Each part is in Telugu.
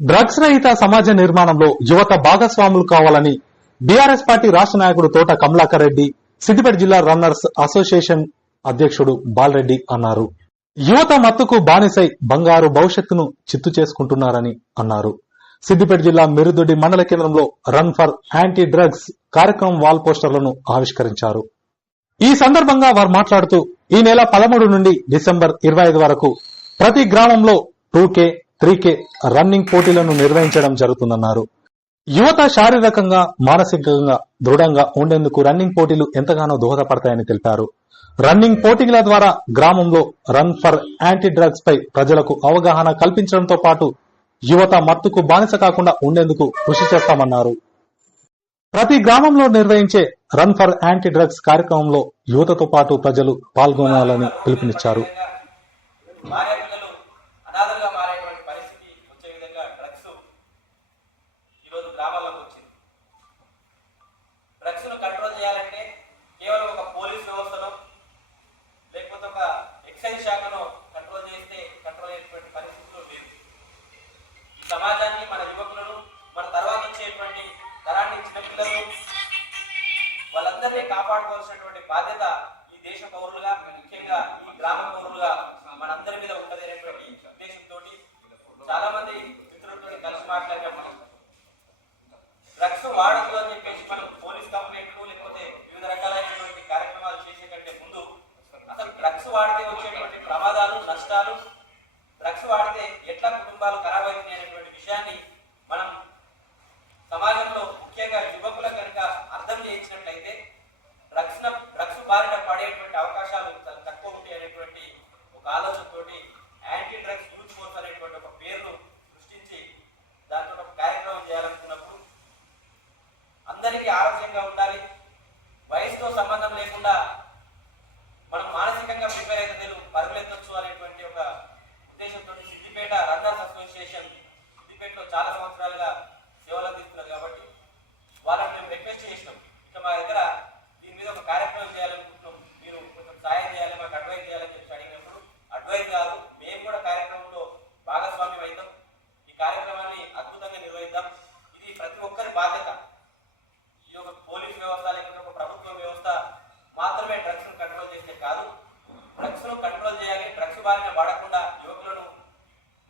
డ్రగ్స్ రహిత సమాజ నిర్మాణంలో యువత భాగస్వాములు కావాలని బీఆర్ఎస్ పార్టీ రాష్ట్ర నాయకుడు తోట కమలాకర్ రెడ్డి, సిద్దిపేట జిల్లా రన్నర్స్ అసోసియేషన్ అధ్యక్షుడు బాలరెడ్డి అన్నారు. యువత మత్తుకు బానిసై బంగారు భవిష్యత్తును చిత్తు చేసుకుంటున్నారని అన్నారు. సిద్దిపేట జిల్లా మిరుదొడ్డి మండల కేంద్రంలో రన్ ఫర్ యాంటీ డ్రగ్స్ కార్యక్రమం వాల్ పోస్టర్లను ఆవిష్కరించారు. ఈ సందర్భంగా వారు మాట్లాడుతూ ఈ నెల 13 నుండి డిసెంబర్ 25 వరకు ప్రతి గ్రామంలో 2K, 3K రన్నింగ్ పోటీలను నిర్వహించడం జరుగుతుందన్నారు. యువత శారీరకంగా, మానసికంగా దృఢంగా ఉండేందుకు రన్నింగ్ పోటీలు ఎంతగానో దోహదపడతాయని తెలిపారు. రన్నింగ్ పోటీల ద్వారా గ్రామంలో రన్ ఫర్ యాంటీ డ్రగ్స్ పై ప్రజలకు అవగాహన కల్పించడంతో పాటు యువత మత్తుకు బానిస కాకుండా ఉండేందుకు కృషి చేస్తామన్నారు. ప్రతి గ్రామంలో నిర్వహించే రన్ ఫర్ యాంటీ డ్రగ్స్ కార్యక్రమంలో యువతతో పాటు ప్రజలు పాల్గొనాలని పిలుపునిచ్చారు. సమాజాన్ని, మన యువకులను, మన తర్వాత వచ్చేటువంటి తరాన్ని, చిన్నపిల్లలు వాళ్ళందరినీ కాపాడుకోవాల్సినటువంటి బాధ్యత ఈ దేశ పౌరులుగా, ముఖ్యంగా ఈ గ్రామ పౌరులుగా మనందరి మీద ఉంటది అనేటువంటి ఉద్దేశంతో చాలా మంది మిత్రులతో కలిసి మాట్లాడినప్పుడు డ్రగ్స్ వాడద్దు అని చెప్పేసి మనం పోలీస్ కంప్లైంట్లు లేకపోతే వివిధ రకాలైనటువంటి కార్యక్రమాలు చేసే కంటే ముందు అసలు డ్రగ్స్ వాడితే వచ్చేటువంటి ప్రమాదాలు, నష్టాలు, డ్రగ్స్ వాడితే ఎట్లా కుటుంబాలు ఖరాబ్ అవుతాయి అనేటువంటి విషయాన్ని మనం సమాజంలో ముఖ్యంగా యువకుల కనుక అర్థం చేయించినట్లయితే డ్రగ్స్ బారిన పడేటువంటి అవకాశాలు తక్కువ ఉంటాయి అనేటువంటి ఒక ఆలోచనతోటి యాంటీ డ్రగ్స్ యూత్ ఫోర్స్ అనేటువంటి ఒక పేరును సృష్టించి దాంతో ఒక కార్యక్రమం చేయాలనుకున్నప్పుడు అందరికీ ఆరోగ్యంగా ఉండాలి, వయసుతో సంబంధం లేకుండా మనం మానసికంగా ప్రిపేర్ అయితే పరుగులెత్తొచ్చు అనేటువంటి ఒక ఉద్దేశంతో సిద్దిపేట రన్నర్స్ అసోసియేషన్ సిద్దిపేటలో చాలా సంవత్సరాలుగా సేవలు అందిస్తున్నారు కాబట్టి వాళ్ళని మేము రిక్వెస్ట్ చేసినాం, ఇక మా దగ్గర దీని మీద ఒక కార్యక్రమం చేయాలనుకుంటున్నాం, మీరు కొంచెం సాయం చేయాలి, మాకు అడ్వైజ్ చేయాలని చెప్పి అడిగినప్పుడు అడ్వైజ్ కాదు, మేము కూడా కార్యక్రమంలో భాగస్వామ్యం అవుతాం, ఈ కార్యక్రమాన్ని అద్భుతంగా నిర్వహిద్దాం, ఇది ప్రతి ఒక్కరి బాధ్యత. ఇది ఒక పోలీస్ వ్యవస్థ లేకపోతే ఒక ప్రభుత్వ వ్యవస్థ మాత్రమే డ్రగ్స్ ను కంట్రోల్ చేస్తే కాదు, డ్రగ్స్ ను కంట్రోల్ చేయాలి, డ్రగ్స్ బారిన వాడకుండా యువకులను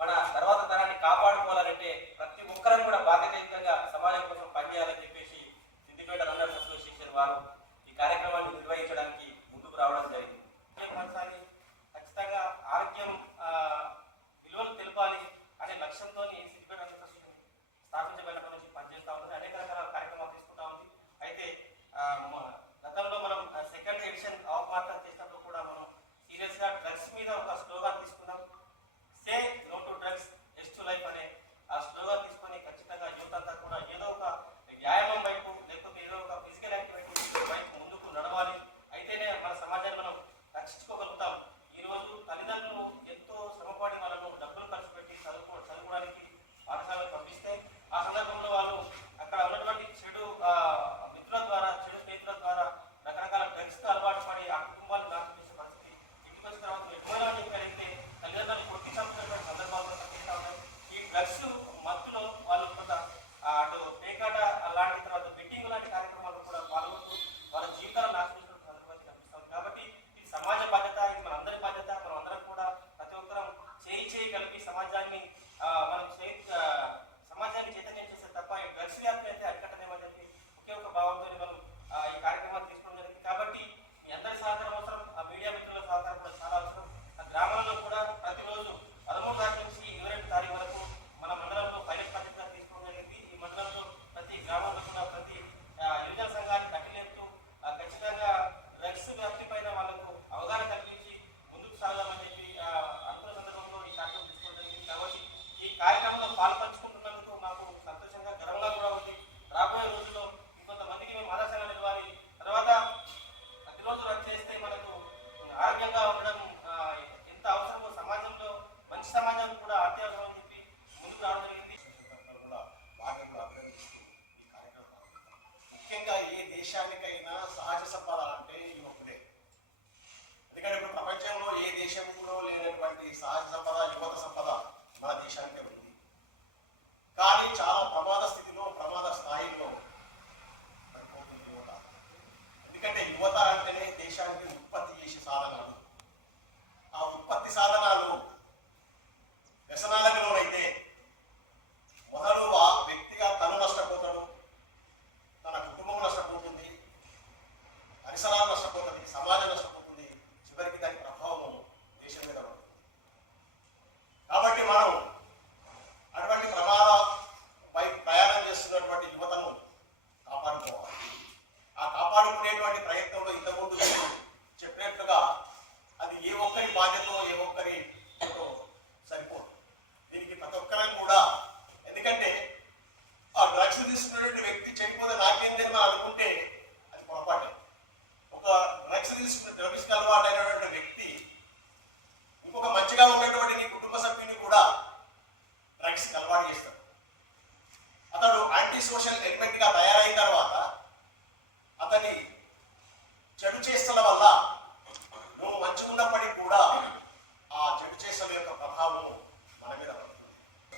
మన తర్వాత తరాన్ని కాపాడుకోవాలంటే ప్రతి ఒక్కరం కూడా బాధ్యతాయుతంగా సమాజం కోసం పనిచేయాలని చెప్పేసి సిద్దిపేట రన్నర్స్ అసోసియేషన్ వారు ఈ కార్యక్రమాన్ని నిర్వహించడానికి ముందుకు రావడం జరిగింది. ఖచ్చితంగా ఆరోగ్యం విలువలు తెలపాలి అనే లక్ష్యంతో సిద్దిపేట రన్నర్స్ అసోసియేషన్ స్థాపించబడినప్పటి నుంచి పనిచేస్తూ ఉంటుంది, అనేక రకాల కార్యక్రమాలు తీసుకుంటా ఉంది. అయితే గతంలో మనం సెకండ్ ఎడిషన్ అవమార్గం చేసినప్పుడు కూడా మనం సీరియస్ గా డ్రగ్స్ మీద ఒక స్లోగాన్ తీసుకున్నాం, say no to drugs, yes to life అనే ఆ స్లోగాన్ తీసుకొని ఖచ్చితంగా యూత్ అంతా కూడా ఏదో ఒక వ్యాయామం వైపు లేకపోతే ఏదో ఒక ఫిజికల్ యాక్టివిటీ వైపు ముందుకు నడవాలి, అయితేనే మన సమాజాన్ని మనం రక్షించుకోగలుగుతాం. ఈ రోజు తల్లిదండ్రులు ఎంతో శ్రమపడి వాళ్ళను డబ్బులు ఖర్చు పెట్టి చదువుకోవడానికి పాఠశాలకు పంపిస్తే ఆ సందర్భంలో వాళ్ళు అక్కడ ఉన్నటువంటి చెడు మిత్రుల ద్వారా, చెడు స్నేహితుల ద్వారా రకరకాల డ్రగ్స్ కు అలవాటు పడి ఆ కుటుంబాన్ని నాశనం చేసే పరిస్థితి, ఇంటికి వచ్చిన తర్వాత ఎక్కువగా కలిగితే తల్లిదండ్రులు కొట్టి చంపుతున్నటువంటి సందర్భాలు కనిపిస్తూ ఉన్నాయి. ఈ డ్రగ్స్ మత్తులో వాళ్ళు కొంత అటు పేకాట లాంటి తర్వాత బెట్టింగ్ లాంటి కార్యక్రమాలు కూడా పాల్గొంటూ వాళ్ళ జీవితాలను నాశనం చేసినటువంటి సందర్భాలు కనిపిస్తుంది. కాబట్టి ఇది సమాజ బాధ్యత, ఇది మనందరి బాధ్యత. మనం అందరం కూడా ప్రతి ఒక్కరం చేయి కలిపి సమాజాన్ని సమాజాన్ని చైతన్యం చేసే తప్ప ఈ డ్రగ్స్ వ్యాప్తి అయితే అరికట్టలేమని చెప్పి ఒకే ఒక భావంతో మనం ఈ కార్యక్రమాన్ని తీసుకోవడం జరిగింది. కాబట్టి మీ అందరి సహకారం అవసరం, ఆ మీడియా మిత్రుల సహకారం కూడా చాలా అవసరం. ఆ గ్రామాల్లో కూడా ప్రతిరోజు 13 తారీఖు నుంచి 22 తారీఖు వరకు మన మండలంలో పైలట్ ప్రాజెక్ట్ గా తీసుకోవడం జరిగింది. ఈ మండలంలో ప్రతి గ్రామంలో కూడా ప్రతి యువజన సంఘాన్ని కట్టిలేపుతూ ఖచ్చితంగా డ్రగ్స్ వ్యాప్తి పైన వాళ్ళకు అవగాహన కల్పించి ముందుకు సాగాలని చెప్పి అనుకున్న సందర్భంలో ఈ కార్యక్రమం తీసుకోవడం జరిగింది. కాబట్టి ఈ కార్యక్రమంలో పాల్పంచుకుంటున్నందుకు మాకు సంతోషంగా, గర్వంగా కూడా ఉంది. రాబోయే రోజుల్లో ఇంకొంతమందికి మేము ఆదర్శంగా నిలవాలి. తర్వాత ప్రతిరోజు రన్ చేస్తే మనకు ఆరోగ్యంగా ఉండడం ఎంత అవసరమో సమాజంలో మంచి సమాజం కూడా అత్యవసరం అని చెప్పి ముందుకు రావడం జరిగింది. ముఖ్యంగా ఏ దేశానికైనా సహజ సంపద అంటే యువకుడే. ఎందుకంటే ఇప్పుడు ప్రపంచంలో ఏ దేశంలో లేనటువంటి సహజ సంపద, యువత సంపద మన దేశానికే ఉంది. యాంటీ సోషల్ ఎలిమెంట్ గా తయారైన తర్వాత అతని చెడు చేష్టల